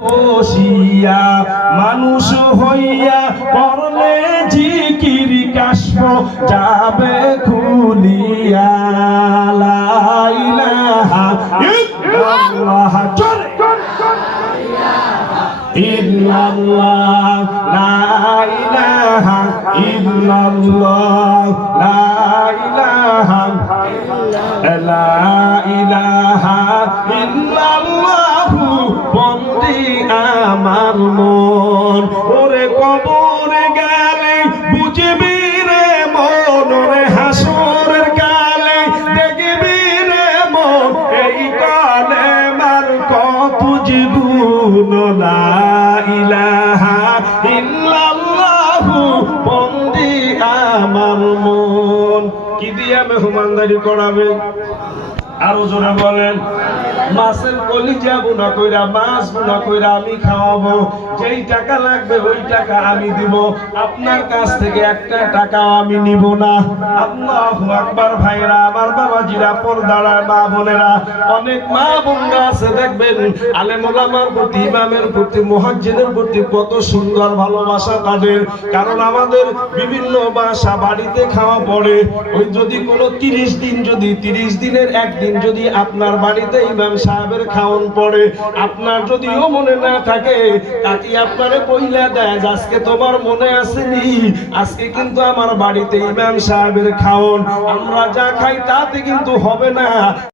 বসিয়া মানুষ হইয়া করলে জিকির কাশফ যাবে খুলিয়া লা ইলাহা ইল্লাল্লাহ ইল্লাল্লাহ লা ইলাহা ইল্লাল্লাহ লা ইলাহা লা ইলাহা ইল্লাল্লাহ বন্দি আমার মন ওরে কবরে গেলে বুঝবি রে মন ওরে হাসরের কালে দেখবি রে মন এই কালে মার কত জীবন লা ইলাহা ইল্লাল্লাহ বন্দি আমার মন কি দিয়া মেহমানদারি করাবে আরো জোরে বলেন মাছের কলিজা বুনা কইরা মাছ বুনা কইরা আমি খাওয়াবো যেই টাকা লাগবে ওই টাকা আমি দিব আপনার কাছ থেকে একটা টাকাও আমি নিব না আল্লাহু আকবার ভাইরা আমার বাবাজিরা পর্দার মা বোনেরা অনেক মা বোনরা আছে দেখবেন আলেম ওলামার প্রতি ইমামের প্রতি মুয়াজ্জিনের প্রতি কত সুন্দর ভালোবাসা তাদের কারণ আমাদের বিভিন্ন বাসা বাড়িতে খাওয়া পড়ে ওই যদি কোনো 30 দিন যদি 30 দিনের একদিন যদি আপনার বাড়িতে ইমাম সাহেবের খাওন পড়ে আপনার যদিও মনে না থাকে তাকে আপনারে কইলা দেয় আজকে তোমার মনে আসেনি আজকে কিন্তু আমার বাড়িতে ইমাম সাহেবের খাওন আমরা যা খাই তাতে কিন্তু হবে না।